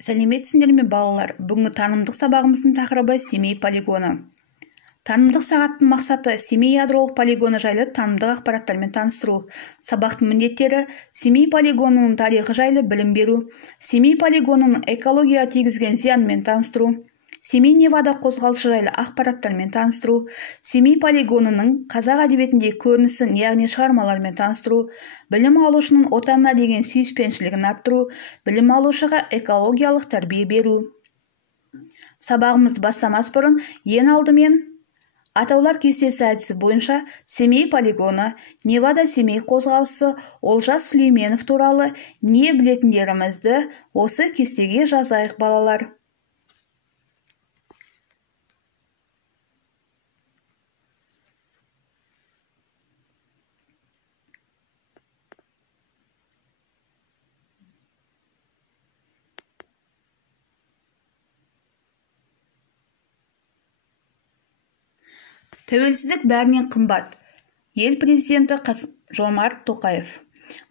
Сәлеметсіңдер ме балалар? Бүгінгі танымдық сабағымыздың тақырыбы Семей полигоны. Танымдық сағаттың мақсаты Семей ядролық полигоны жайлы танымдық ақпараттармен таныстыру. Сабақтың міндеттері Семей полигонының тарихы жайлы білім беру, Семей полигонының экологияға тигізген зиянымен таныстыру, Семей Невада қозғалысы жайлы ақпараттармен таныстыру, Семей полигонының қазақ әдебиетіндегі көрінісін, яғни шығармалармен таныстыру, білім алушының отанына деген сүйіспеншілігін арттыру, білім алушыға экологиялық тәрбие беру. Сабағымызды бастамас бұрын ең алдымен атаулар кестесі әдісі бойынша Семей полигоны, Невада Семей қозғалысы, Олжас Сүлейменов туралы не білетіндерімізді осы кестеге жазайық балалар. Тәуелсіздік бәрінен қымбат. Ел президенті Қасым-Жомарт Тоқаев.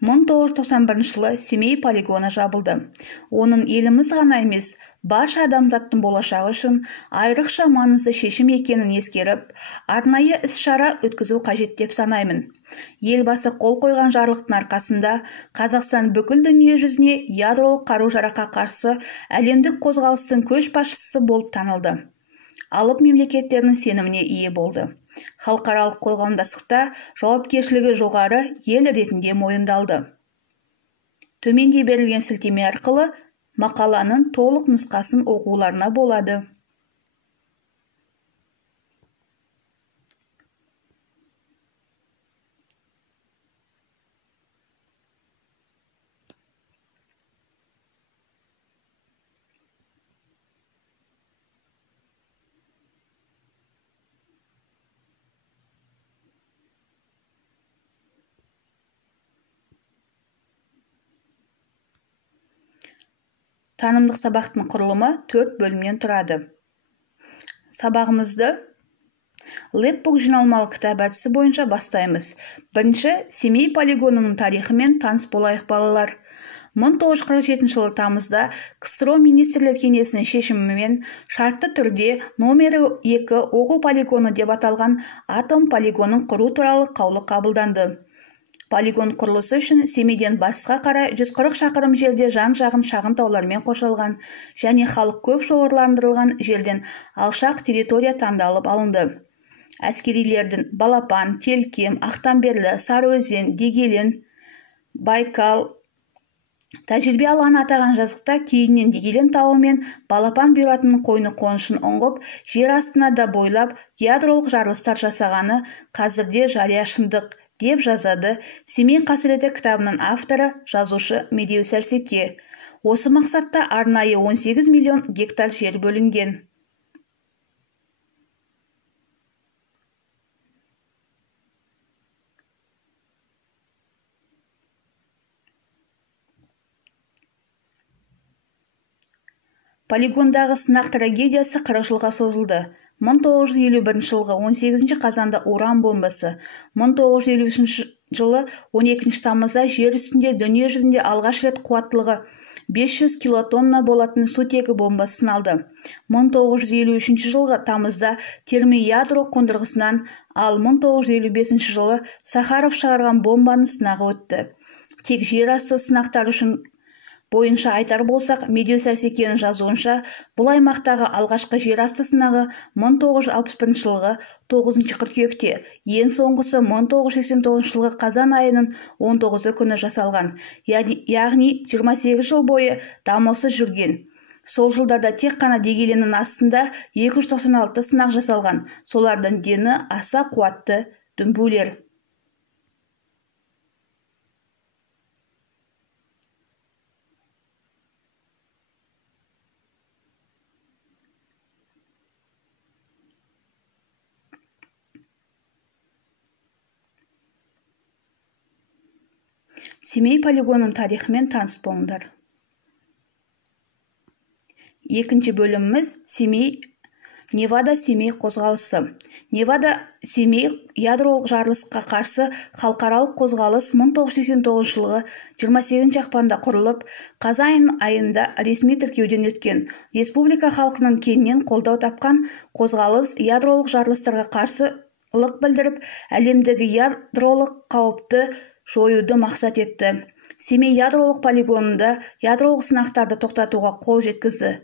1991 жылы Семей полигоны жабылды. Оның еліміз ғана емес, барша адамзаттың болашағы үшін айрықша маңызды шешім екенін ескеріп, арнайы іс-шара өткізу қажет деп санаймын. Елбасы қол қойған жарлықтың арқасында Қазақстан бүкіл дүние жүзіне ядролық қару-жараққа қарсы әлемдік қозғалыстың көшбасшысы болып танылды. Алып мемлекеттерінің сеніміне ие болды. Халықаралық қоғамдастықта жауапкершілігі жоғары ел ретінде мойындалды. Төменде берілген сілтеме арқылы мақаланың толық нұсқасын оқуларына болады. Танымдық сабақтың құрылымы 4 бөлімнен тұрады. Сабағымызды лепбук жиналмалы кітап әдісі бойынша бастаймыз. Бірінші, Семей полигонының тарихымен таныс болайық балалар. 1947 жылы тамызда КСРО министрлер кеңесінің шешімімен шартты түрде номері 2 оқу полигоны деп аталған атом полигонын құру туралы қаулы қабылданды. Полигон құрылысы үшін Семейден батысқа қарай 140 шақырым жерде жан-жағын шағын таулармен қоршалған және халық көп шоғырландырылған жерден алшақ территория таңдалып алынды. Әскерилердің Балапан, Телкем, Ақтамберлі, Сарыөзен, Дегелен, Байкал тәжірибе алған атаған жазықта кейіннен Дегелен тауы мен Балапан бұйратының қойны қонышын ұңғып, жер астына да бойлап ядролық жарылыстар жасағаны қазірде жария шындық деп жазады Семей қасіреті кітабының авторы жазушы Медеу Сәрсеке. Осы мақсатта арнайы 18 миллион гектар жер бөлінген. Полигондағы сынақ трагедиясы 40 жылға созылды. 1951 жылғы 18 қазанда уран бомбасы, 1953 жылы 12 тамызда жер үстінде дүние жүзінде алғаш рет қуаттылығы 500 килотонна болатын сутегі бомбасы сыналды. 1953 жылғы тамызда термоядро қондырғысынан, ал 1955 жылы Сахаров шығарған бомбаның сынағы өтті. Тек жер асты сынақтар үшін бойынша айтар болсақ, Медеу Сәрсекенің жазуынша, бұл аймақтағы алғашқы жер асты сынағы 1961 жылғы 9 қыркүйекте, ең соңғысы 1989 жылғы қазан айының 19 күні жасалған, яғни 28 жыл бойы дамылсыз жүрген. Сол жылдарда тек қана Дегеленнің астында 296 сынақ жасалған, солардың дені аса қуатты дүмпулер. Семей полигонының тарихымен таныс болыңдар. Екінші бөліміміз Семей Невада-Семей қозғалысы. Невада-Семей ядролық жарылысқа қарсы халықаралық қозғалыс 1989 жылғы 28 ақпанда құрылып, қазан айында ресми тіркеуден өткен. Республика халқының кеңінен қолдау тапқан қозғалыс ядролық жарылыстарға қарсылық білдіріп, әлемдегі ядролық қауіпті жоюды мақсат етті. Семей ядролық полигонында ядролық сынақтарды тоқтатуға қол жеткізді.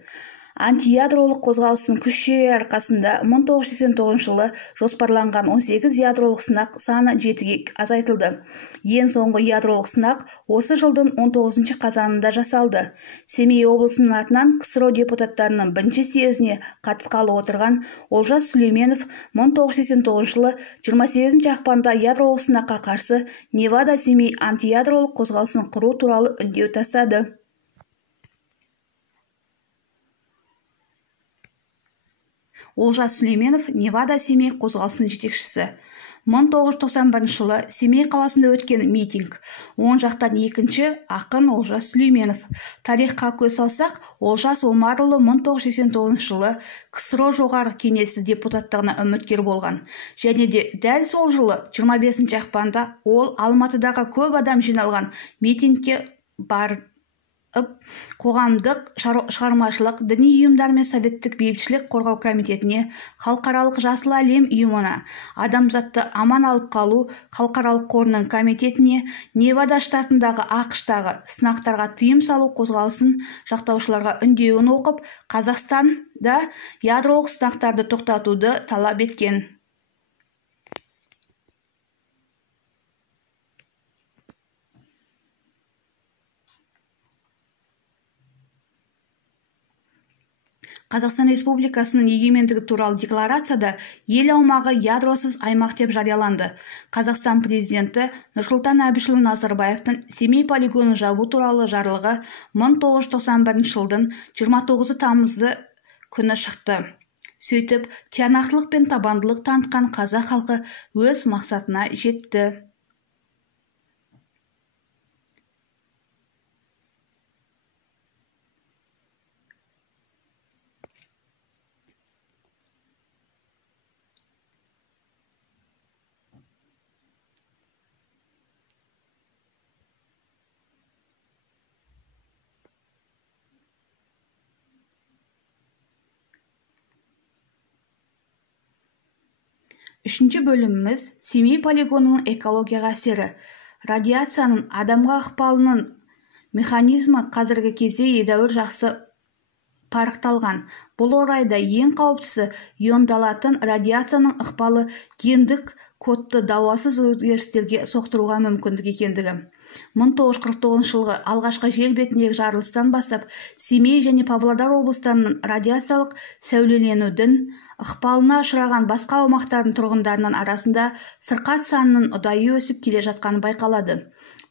Антиядролық қозғалыстың күш-жігері арқасында 1989 жылы жоспарланған 18 ядролық сынақ саны 7-ге азайтылды. Ең соңғы ядролық сынақ осы жылдың 19 қазанында жасалды. Семей облысының атынан КСРО депутаттарының бірінші съезіне қатысқалы отырған Олжас Сүлейменов 1989 жылы 28 ақпанда ядролық сынаққа қарсы Невада-Семей антиядролық қозғалысын құру туралы үндеу тастады. Олжас Сүлейменов Невада-Семей қозғалысының жетекшісі. 1991 жылы Семей қаласында өткен митинг. Оң жақтан екінші ақын Олжас Сүлейменов. Тарихқа көз салсақ, Олжас Омарұлы 1989 жылы КСРО жоғарғы кеңесі депутаттығына үміткер болған. Және де дәл сол жылы 25 ақпанда ол Алматыдағы көп адам жиналған митингке барып, қоғамдық шығармашылық діни ұйымдар мен советтік бейбітшілік қорғау комитетіне, халықаралық жасыл әлем ұйымына, адамзатты аман алып қалу халықаралық қорының комитетіне, Невада штатындағы ақш-тағы сынақтарға тыйым салу қозғалысын жақтаушыларға үндеуін оқып, Қазақстанда ядролық сынақтарды тоқтатуды талап еткен. Қазақстан Республикасының егемендігі туралы декларацияда ел аумағы ядросыз аймақ деп жарияланды. Қазақстан президенті Нұрсұлтан Әбішұлы Назарбаевтың Семей полигонын жабу туралы жарлығы 1991 жылдың 29 тамызы күні шықты. Сөйтіп, тиянақтылық пен табандылық танытқан қазақ халқы өз мақсатына жетті. Үшінші бөліміміз Семей полигонының экологияға әсері. Радиацияның адамға ықпалының механизмі қазіргі кезде едәуір жақсы парықталған. Бұл орайда ең қауіптісі иондалатын радиацияның ықпалы гендік кодты дауасыз өзгерістерге соқтыруға мүмкіндік екендігі. 1949 жылғы алғашқы жер бетіндегі жарылыстан бастап Семей және Павлодар облыстарының радиациялық сәулеленудің ықпалына ұшыраған басқа аумақтардың тұрғындарының арасында сырқат санының ұдайы өсіп келе жатқаны байқалады.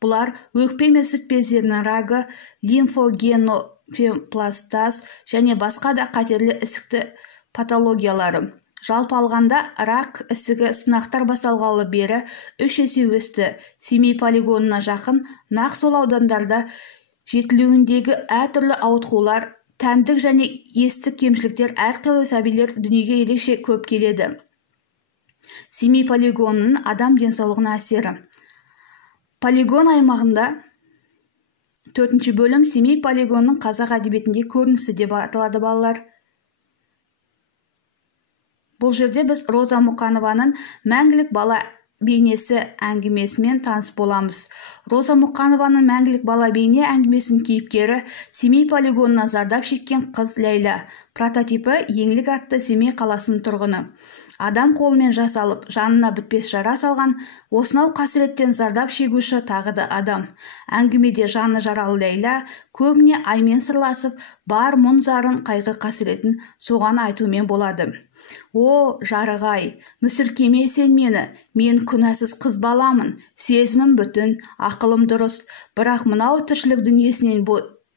Бұлар өкпе мен сүт бездерінің рагы, лимфогенопластаз және басқа да қатерлі ісікті патологиялары. Жалпы алғанда рак ісігі сынақтар басталғалы бері 3 есе өсті. Семей полигонына жақын нақ сол аудандарда жетілуіндегі әртүрлі ауытқулар, тәндік және естік кемшіліктер әрқилы сәбилер дүниеге ерекше көп келеді. Семей полигонының адам денсаулығына әсері. Полигон аймағында 4-ші бөлім Семей полигонының қазақ әдебиетінде көрінісі деп аталады балалар. Бұл жерде біз Роза Мұқанованың «Мәңгілік бала» бейнесі әңгімесімен таныс боламыз. Роза Мұқанованың «Мәңгілік бала» бейне әңгімесінің кейіпкері Семей полигонына зардап шеккен қыз Ләйла. Прототипі Еңлік атты Семей қаласының тұрғыны. Адам қолымен жасалып, жанына бітпес жара салған, осынау қасіреттен зардап шегуші тағы да адам. Әңгімеде жаны жаралы Ләйла көбіне аймен сырласып, бар мұң зарын, қайғы қасіретін соған айтумен болады. О, жарығай, мүсіркеме сен мені, мен күнәсіз қыз баламын, сезімім бүтін, ақылым дұрыс, бірақ мынау тіршілік дүниесінен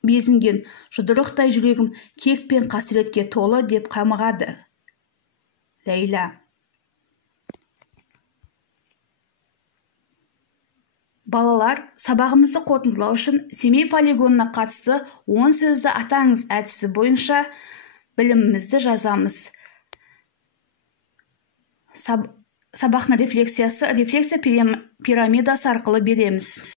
безінген жұдырықтай жүрегім кек пен қасіретке толы деп қамығады. Ләйла. Балалар, сабағымызды қорытындылау үшін Семей полигонына қатысты 10 сөзді атаңыз әдісі бойынша білімімізді жазамыз. сабақтың рефлексия пирамидасы арқылы береміз.